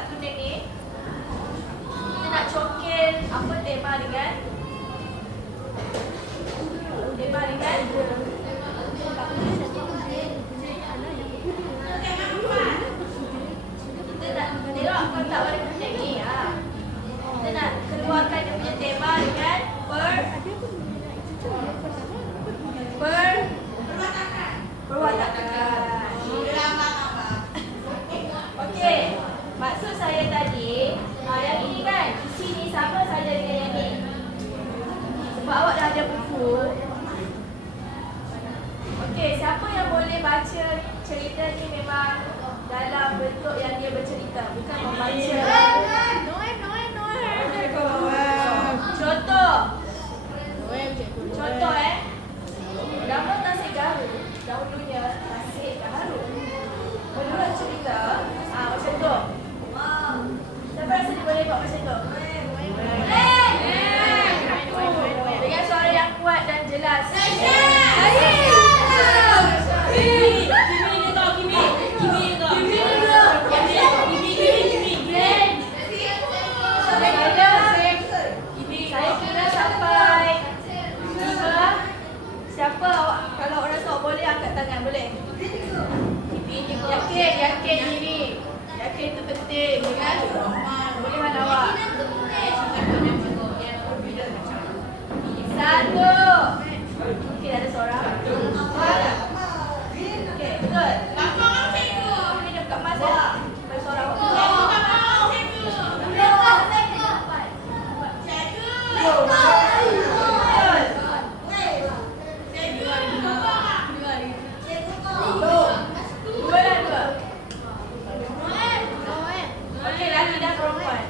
warna kuning ni, kita nak congkel apa tema dengan kita nak tengok kau tak warna kuning ni. Kita nak keluarkan dia punya tema dengan perwatakan. Okey, maksud saya tadi, yang ini kan, isi ni sama saja dengan yang ni. Sebab awak dah ada buku. Okey, siapa yang boleh baca cerita ni memang dalam bentuk yang dia bercerita, bukan membaca. Contoh nama Tasik Garu, dahulunya Tasik Gaharu. Menurut cerita, macam tu. Siapa rasa dia boleh buat macam tu? Dengan suara yang kuat dan jelas. Saya kira sampai 5. Siapa kalau orang sok boleh angkat tangan, boleh? Yakin diri. Yakin itu penting. Boleh awak. 1. Okey, ada seorang. Okey, betul. Ini dekat mas ya. Bersuara awak. Okey, laki dan perempuan.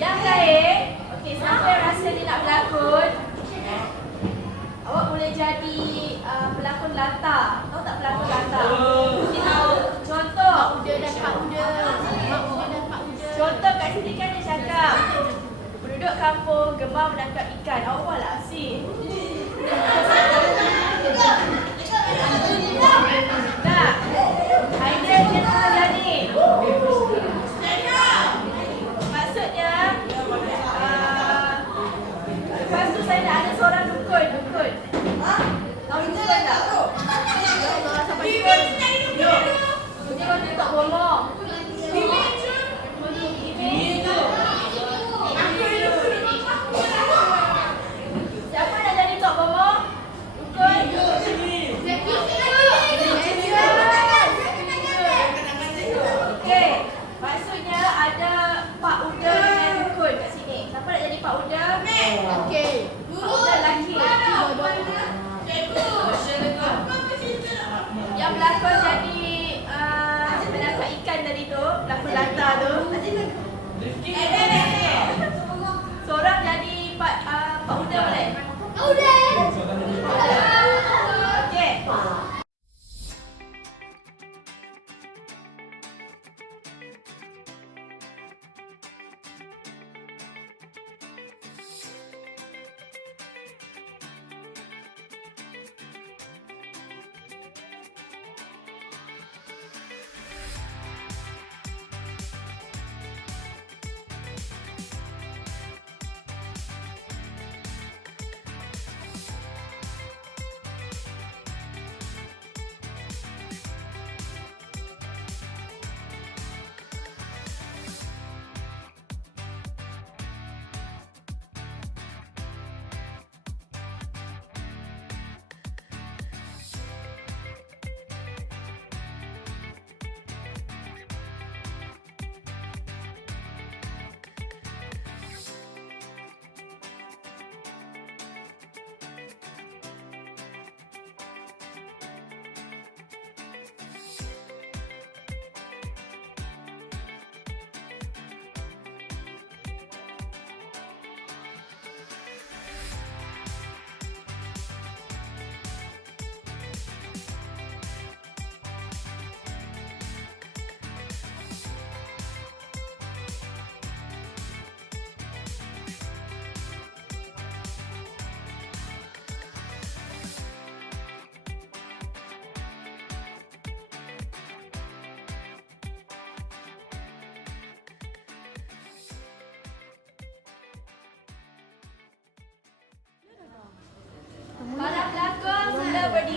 Yang lain, okey, siapa yang rasa dia nak berlakon? Awak boleh jadi pelakon latar. Tahu tak pelakon latar? Contoh. Contoh kat sini kan dia cakap, penduduk kampung gemar menangkap ikan. Awak buatlah asyik. Tak. Idea dia terjadi. Maksudnya, lepas tu saya nak ada seorang dukun. Tahu dukun tak? Dia kau tutup bomong. Siapa nak jadi tok bomong? Dukun. Okey, maksudnya ada Pak Uda dengan dukun kat sini. Siapa nak jadi Pak Uda? Okey. Pak Uda lelaki. Yang berlakon jadi menangkap ikan tadi tu, pelakon latar tu. Seorang jadi Pak Uda boleh? Okey.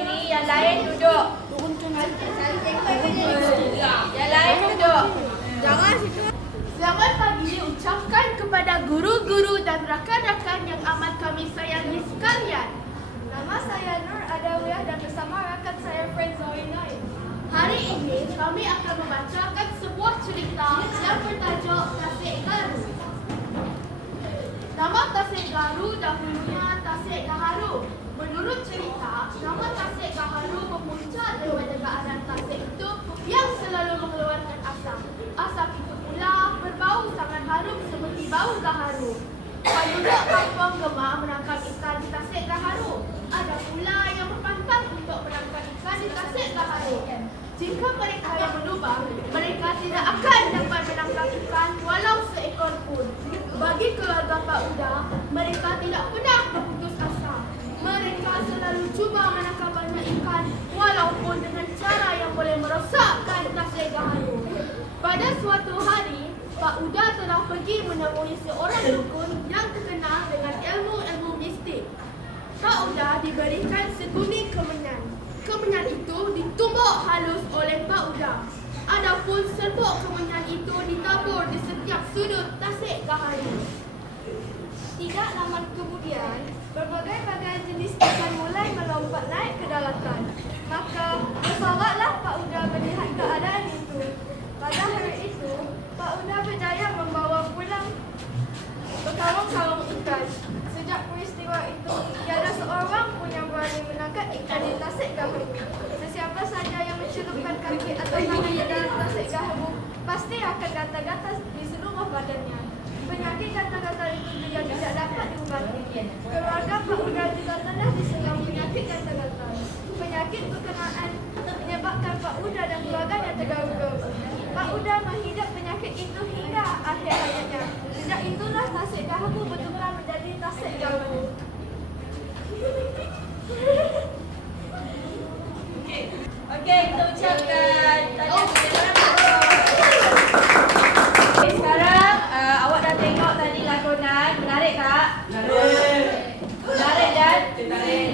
berdiri, yang lain duduk. Yang lain duduk. Jangan situ. Selamat pagi ucapkan kepada guru-guru dan rakan-rakan yang amat kami sayangi sekalian. Nama saya Nur Adawiyah dan bersama rakan saya Friend Zoe. Hari ini kami akan membacakan sebuah cerita yang bertajuk Tasik Garu. Nama Tasik Garu dahulunya Tasik Gaharu. Menurut cerita, nama Tasik Gaharu memuncak daripada keadaan Tasik itu yang selalu mengeluarkan asap. Asap itu pula berbau sangat harum seperti bau gaharu. Penduduk kampung gemar menangkap ikan di Tasik Gaharu. Ada pula yang berpantang untuk menangkap ikan di Tasik Gaharu. Jika mereka yang berlubang, mereka tidak akan dapat menangkap ikan walau seekor pun. Bagi keluarga Pak Uda, mereka tidak pernah berputus asa. Mereka selalu cuba menangkap banyak ikan walaupun dengan cara yang boleh merosakkan Tasik Gaharu. Pada suatu hari, Pak Uda telah pergi menemui seorang dukun yang terkenal dengan ilmu-ilmu mistik. Pak Uda diberikan seguning kemenyan. Kemenyan itu ditumbuk halus oleh Pak Uda. Adapun serbuk kemenyan itu ditabur di setiap sudut Tasik Gaharu. Tidak lama kemudian, berbagai-bagai jenis ikan mulai melompat naik ke daratan. Maka bersoraklah Pak Uda melihat keadaan itu. Pada hari itu, Pak Uda berjaya membawa pulang berkarung-karung ikan. Sejak peristiwa itu, tiada seorang pun yang berani menangkap ikan di Tasik Gaharu. Sesiapa saja yang mencelupkan kaki atau tangan di dalam Tasik Gaharu pasti akan gatal-gatal di seluruh badannya. Penyakit gatal-gatal itu juga tidak dapat diubati. Keluarga Pak Uda juga telah diserang penyakit gatal-gatal. Penyakit berkenaan menyebabkan Pak Uda dan keluarganya terganggu. Pak Uda menghidap penyakit itu hingga akhir hayatnya. Sejak itulah Tasik Gaharu bertukar menjadi Tasik Garu. Okey, kita ucapkan tanya sekarang awak dah tengok tadi lakonan. Menarik tak? Menarik. Menarik dan tertarik.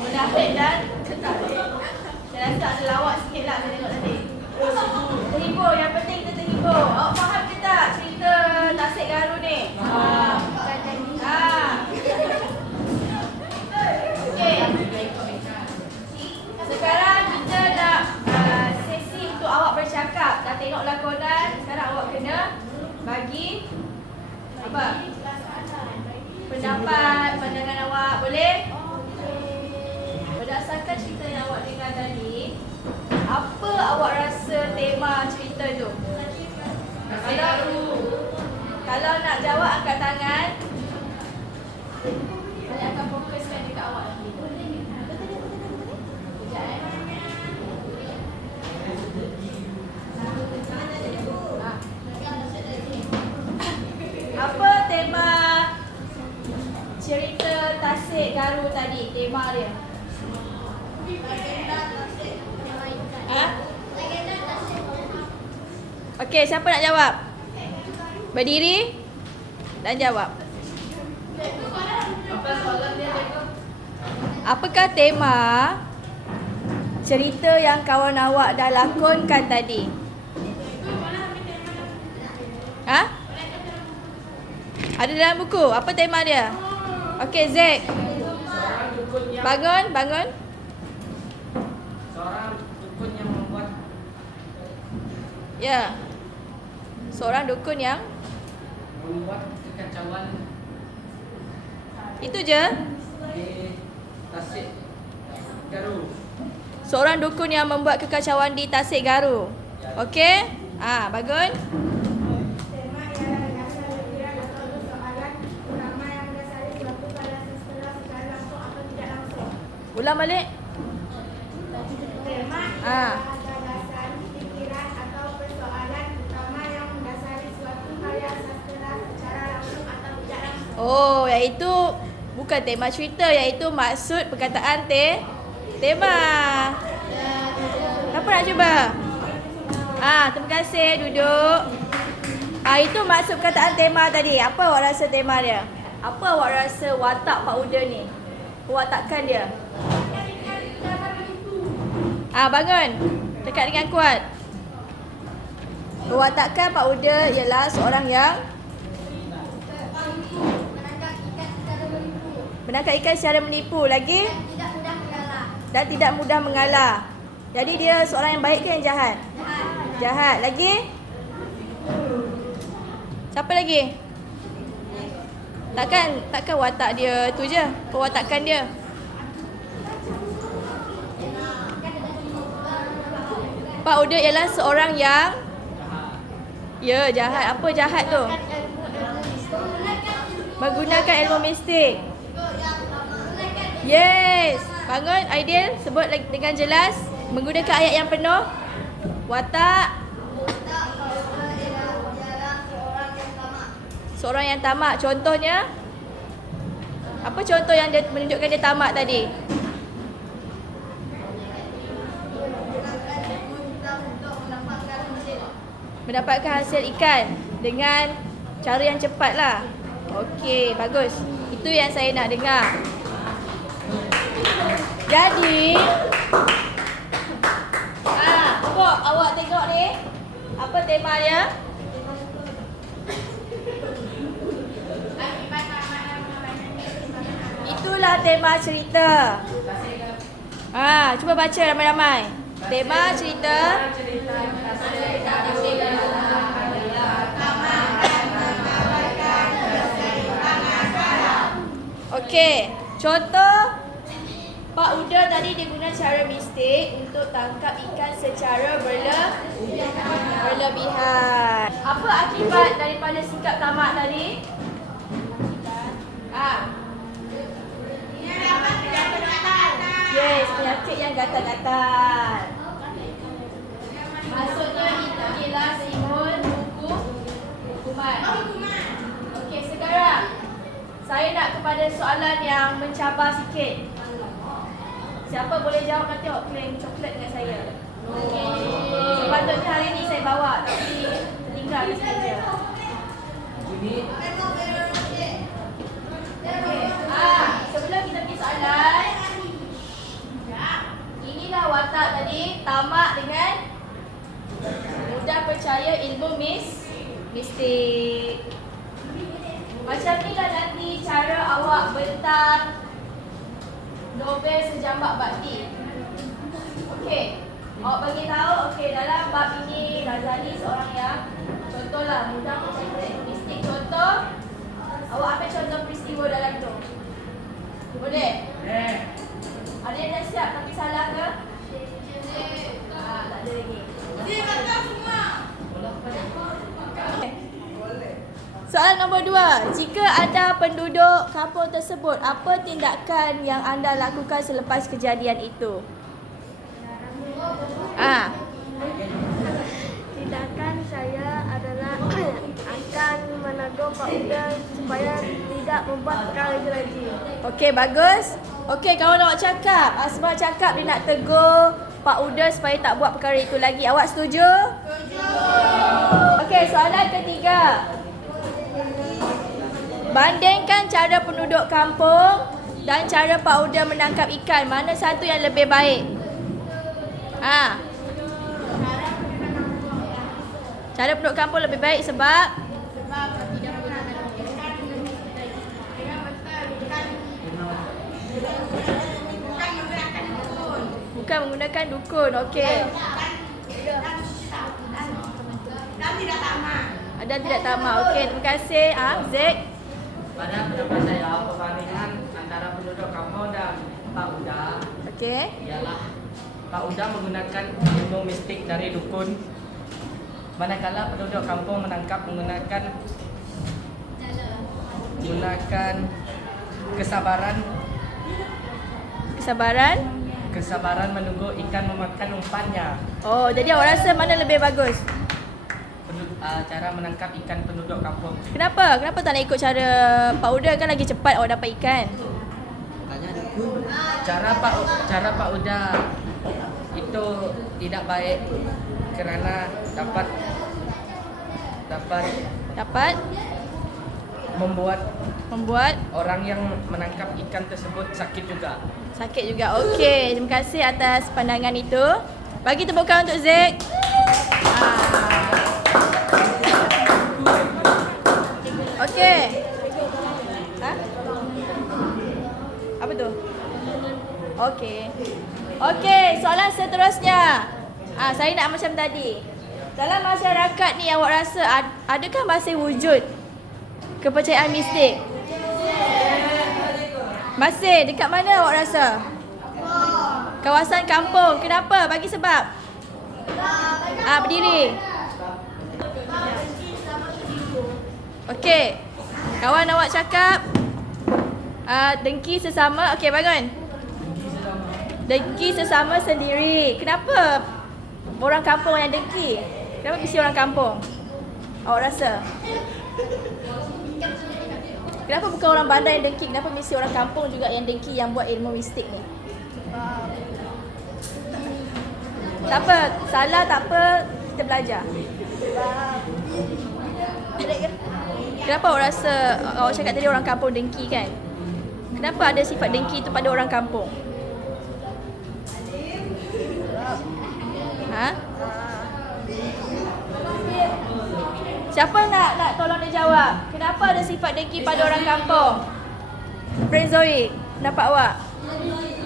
Menarik dan tertarik. Saya rasa ada lawak sikit lah saya tengok tadi. Terhibur, yang penting kita terhibur. Awak faham ke tak cerita Tasik Gaharu ni? Faham. Okey. Sekarang kita nak sesi untuk awak bercakap. Dah tengok lakonan, sekarang awak kena bagi apa? Pendapat, pandangan awak, boleh? Berdasarkan cerita yang awak dengar tadi, apa awak rasa tema cerita tu? Kalau nak jawab angkat tangan. Saya akan fokuskan dekat awak lagi. Sekejap Apa tema cerita Tasik Gaharu tadi? Tema dia. Okey, siapa nak jawab? Berdiri dan jawab. Apakah tema cerita yang kawan awak dah lakonkan tadi? Ha? Ada dalam buku. Apa tema dia? Okey, Zack. Bangun, bangun. Seorang dukun yang membuat Ya. Seorang dukun yang kekacauan itu je. di Tasik Gaharu. Seorang dukun yang membuat kekacauan di Tasik Gaharu. Okey? Bangun. Tema ialah dasar fikiran atau soalan utama yang mendasari suatu pada sesuatu secara langsung atau tidak langsung. Ulang balik. Tema Ah. ialah dasar fikiran atau persoalan utama yang mendasari suatu karya sastra secara langsung atau tidak langsung. Oh, iaitu bukan tema cerita, iaitu maksud perkataan tema. Siapa nak cuba? Terima kasih, duduk. Itu maksud perkataan tema tadi. Apa awak rasa tema dia? Apa awak rasa watak Pak Uda ni? Watakan dia? Bangun. Dekat dengan kuat. Perwatakan Pak Uda ialah seorang yang menangkap ikan secara menipu. Lagi? Dan tidak mudah mengalah. Jadi dia seorang yang baik ke yang jahat? Jahat. Lagi? Siapa lagi? Takkan watak dia tu je. Perwatakan dia. Pak Uda ialah seorang yang jahat. Apa jahat tu? Menggunakan ilmu mistik. Yes. Bangun Aidil, sebut dengan jelas. Menggunakan ayat yang penuh. Watak seorang yang tamak. Contohnya, apa contoh yang dia menunjukkan dia tamak tadi? Mendapatkan hasil ikan dengan cara yang cepat lah. Okey, bagus. Itu yang saya nak dengar. Jadi, awak tengok ni. Apa tema dia? Itulah tema cerita. Cuba baca ramai-ramai. Tema cerita. Okey, contoh Pak Uda tadi dia guna cara mistik untuk tangkap ikan secara berlebihan. Apa akibat daripada sikap tamak tadi? Yes, penyakit yang gatal-gatal. Maksudnya itu ialah simbol hukuman. Okey, sekarang saya nak kepada soalan yang mencabar sikit. Siapa boleh jawab nanti awak claim coklat dengan saya. Sepatutnya hari ni saya bawa tapi tertinggal di saja. Okey. Sebelum kita pergi soalan, inilah watak tadi, tamak dengan mudah percaya ilmu mistik. Macam ni lah nanti cara awak bentang novel Sejambak Bakti. Okey. Awak bagi tahu, okey, dalam bab ini Razali seorang yang contohlah mudah percaya ilmu mistik. Contoh, awak ambil contoh peristiwa dalam tu. Boleh? Ada yang dah siap tapi salah ke? Tak ada lagi. Soalan nombor 2. Jika anda penduduk kampung tersebut, apa tindakan yang anda lakukan selepas kejadian itu? Tindakan saya adalah akan menegur Pak Uda supaya tidak membuat perkara itu lagi. Okey, bagus. Okey, kawan awak cakap. Asma cakap dia nak tegur Pak Uda supaya tak buat perkara itu lagi. Awak setuju? Setuju. Okey, soalan ketiga. Bandingkan cara penduduk kampung dan cara Pak Uda menangkap ikan. Mana satu yang lebih baik? Cara penduduk kampung lebih baik sebab bukan menggunakan dukun. Okey. Dan tidak tamak. Okey, terima kasih. Zek. Pada pendapat saya, perbandingan antara penduduk kampung dan Pak Uda ialah Pak Uda menggunakan ilmu mistik dari dukun, manakala penduduk kampung menangkap menggunakan kesabaran menunggu ikan memakan umpannya. Oh, jadi awak rasa mana lebih bagus? Cara menangkap ikan penduduk kampung. Kenapa? Kenapa tak nak ikut cara Pak Uda, kan lagi cepat awak dapat ikan? Cara Pak Uda itu tidak baik kerana dapat membuat orang yang menangkap ikan tersebut sakit juga. Sakit juga. Okey, terima kasih atas pandangan itu. Bagi tepukan untuk Zek. Okey. Ha? Apa tu? Okey. Okey, soalan seterusnya. Saya nak macam tadi. Dalam masyarakat ni awak rasa adakah masih wujud kepercayaan mistik? Masih. Dekat mana awak rasa? Kawasan kampung. Kenapa? Bagi sebab. Berdiri. Okey. Kawan awak cakap dengki sesama. Okey, bangun. Dengki sesama sendiri. Kenapa orang kampung yang dengki? Kenapa mesti orang kampung? Awak rasa? Kenapa bukan orang bandar yang dengki? Kenapa mesti orang kampung juga yang dengki yang buat ilmu mistik ni? Tak apa, salah tak apa, kita belajar. Kenapa awak rasa, awak cakap tadi orang kampung dengki kan? Kenapa ada sifat dengki tu pada orang kampung? Ha? Siapa nak tolong dia jawab? Kenapa ada sifat dengki pada orang kampung? Friend Zoe, pendapat awak?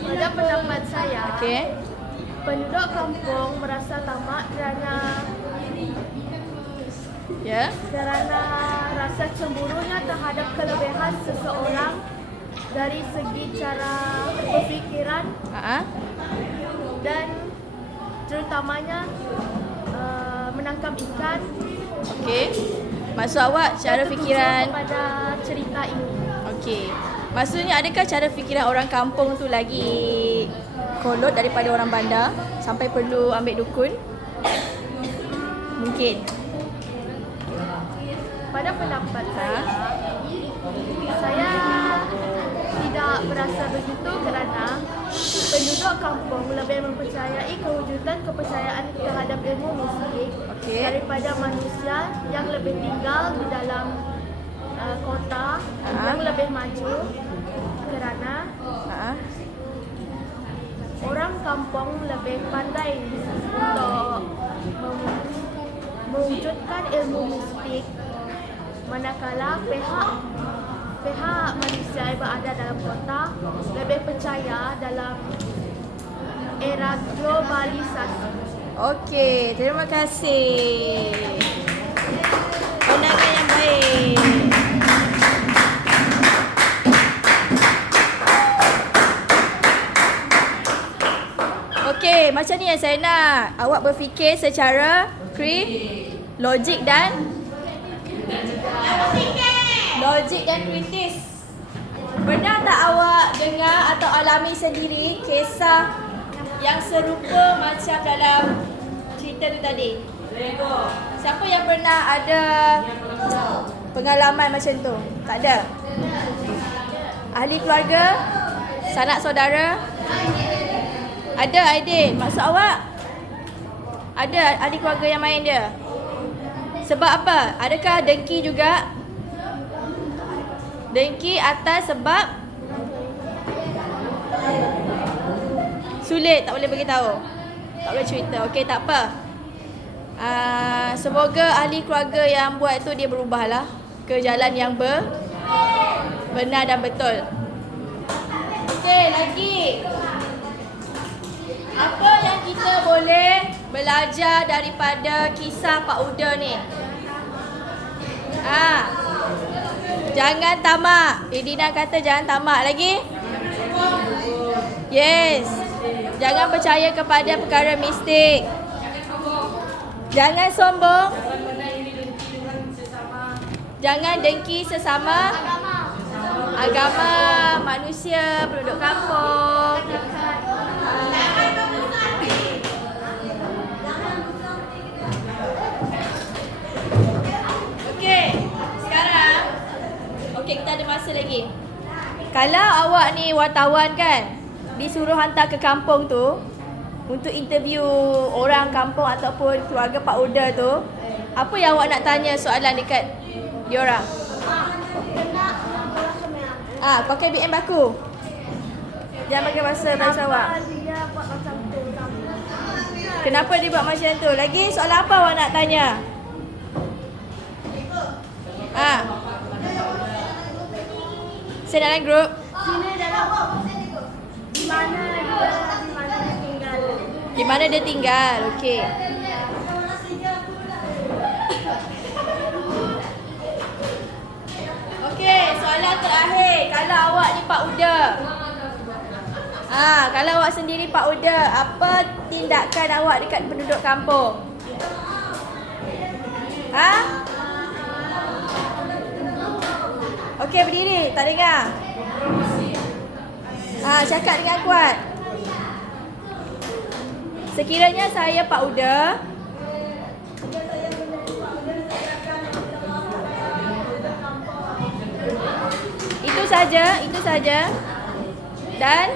Pada pendapat saya, Okey. penduduk kampung merasa tamak kerana rasa cemburunya terhadap kelebihan seseorang dari segi cara berfikiran dan terutamanya menangkap ikan. Okey. Maksud awak cara Tertuju fikiran. kepada cerita ini. Okey. Maksudnya adakah cara fikiran orang kampung tu lagi kolot daripada orang bandar sampai perlu ambil dukun? Mungkin. Pada pendapat saya tidak berasa begitu kerana penduduk kampung lebih mempercayai kewujudan kepercayaan terhadap ilmu mistik daripada manusia yang lebih tinggal di dalam kota yang lebih maju, kerana orang kampung lebih pandai untuk mewujudkan ilmu mistik, manakala pihak manusia yang berada dalam kota lebih percaya dalam era globalisasi. Okey, terima kasih. Pandangan yang baik. Okey, macam ni yang saya nak. Awak berfikir secara logik dan kritis. Pernah tak awak dengar atau alami sendiri kisah yang serupa macam dalam cerita tu tadi? Siapa yang pernah ada pengalaman macam tu? Tak ada? Ahli keluarga? Sanak saudara? Ada Aidin? Maksud awak? Ada ahli keluarga yang main dia? Sebab apa? Adakah dengki juga? Dengki atas sebab sulit, tak boleh beritahu. Tak boleh cerita. Okey, tak apa. Semoga ahli keluarga yang buat tu dia berubahlah ke jalan yang benar dan betul. Okey, lagi. Apa yang kita boleh belajar daripada kisah Pak Uda ni? Jangan tamak. Dina kata jangan tamak lagi. Yes. Jangan percaya kepada perkara mistik. Jangan sombong. Jangan dengki sesama agama, manusia, penduduk kampung. Okey, sekarang kita ada masa lagi. Kalau awak ni wartawan kan, disuruh hantar ke kampung tu untuk interview orang kampung ataupun keluarga Pak Uda tu, apa yang awak nak tanya soalan dekat diorang? Pakai BM baku. Jangan pakai bahasa awak. Dia buat macam tu? Kenapa dia buat macam tu? Lagi soalan apa awak nak tanya? Saya dalam grup. Sini dalam di mana dia tinggal? Di mana dia tinggal? Okey. Okey, soalan terakhir. Kalau awak ni Pak Uda. Kalau awak sendiri Pak Uda, apa tindakan awak dekat penduduk kampung? Okey, berdiri. Tak dengar. Cakap dengan kuat. Sekiranya saya Pak Uda, itu saja. Dan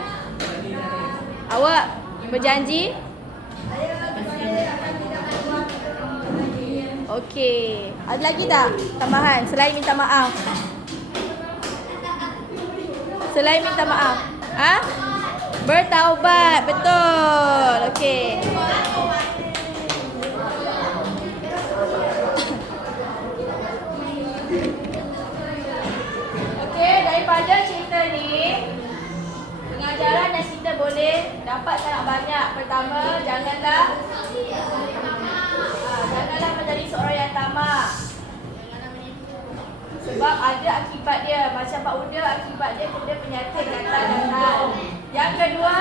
awak berjanji? Okey. Ada lagi tak tambahan selain minta maaf? Bertaubat. Betul. Okey. Okey, daripada cerita ni, pengajaran yang kita boleh dapat sangat banyak. Pertama, janganlah menjadi seorang yang tamak. Sebab ada akibat dia. Macam Pak Uda, akibat dia kemudian penyakit datang. Yang kedua,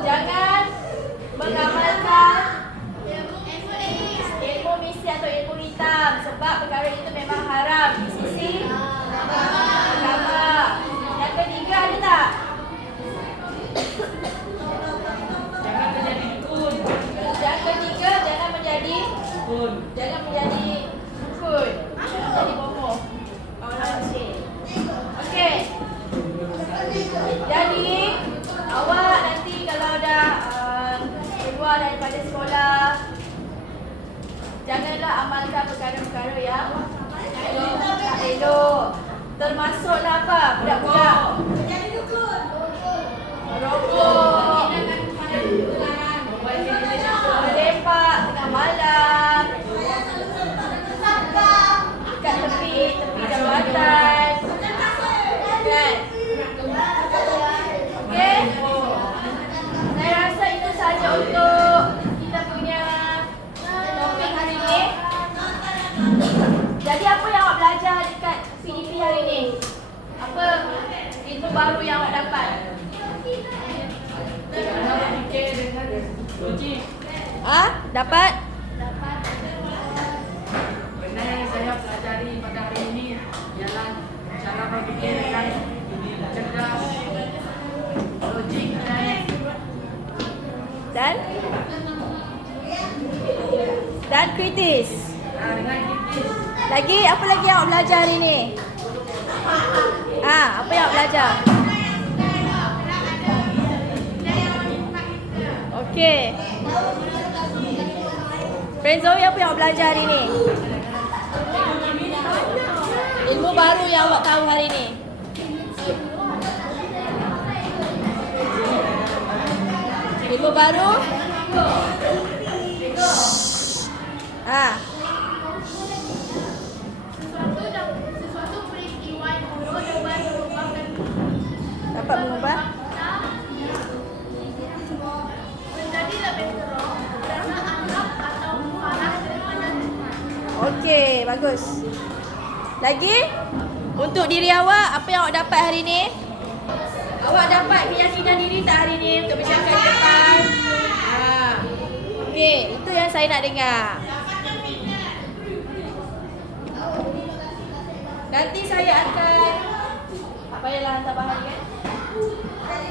jangan mengamalkan ilmu misi atau ilmu hitam. Sebab perkara itu memang haram di sisi agama. Yang ketiga, ada tak? Jangan menjadi dukun. Yang ketiga, jangan menjadi dukun. Jadi bomoh. Okey. Jadi awak nanti kalau dah keluar daripada sekolah, janganlah amalkan perkara-perkara yang tak elok. Termasuklah apa? Budak-budak merokok, melepak tengah malam, kat tepi jambatan. Kan? Okey? Saya rasa itu saja untuk kita punya topik hari ni. Jadi apa yang awak belajar dekat PDP hari ni? Apa ilmu baru yang awak dapat? Dapat? Benda yang saya pelajari pada hari ini ialah cara berfikir yang cerdas, logik dan kritis. dengan kritis. Lagi apa lagi yang awak belajar hari ni? Apa yang awak belajar? Okey. Friend Zoe, apa yang awak belajar hari ni? Ilmu baru yang awak tahu hari ni. Ilmu baru? Sesuatu peristiwa yang buruk dapat merupakan Dapat mengubah? menjadi lebih teruk kerana anggap atau parah daripada Tuhan. Okey, bagus. Lagi? Untuk diri awak, apa yang awak dapat hari ni? Awak dapat keyakinan diri tak hari ni untuk bercakap di depan? Okey, itu yang saya nak dengar. Nanti saya akan... Apa yang lah hantar bahan kan?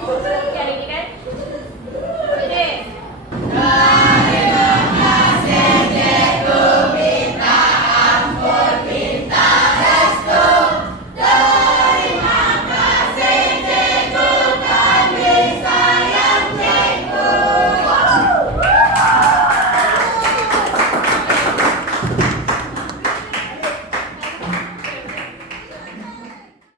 Okey, hari ni kan?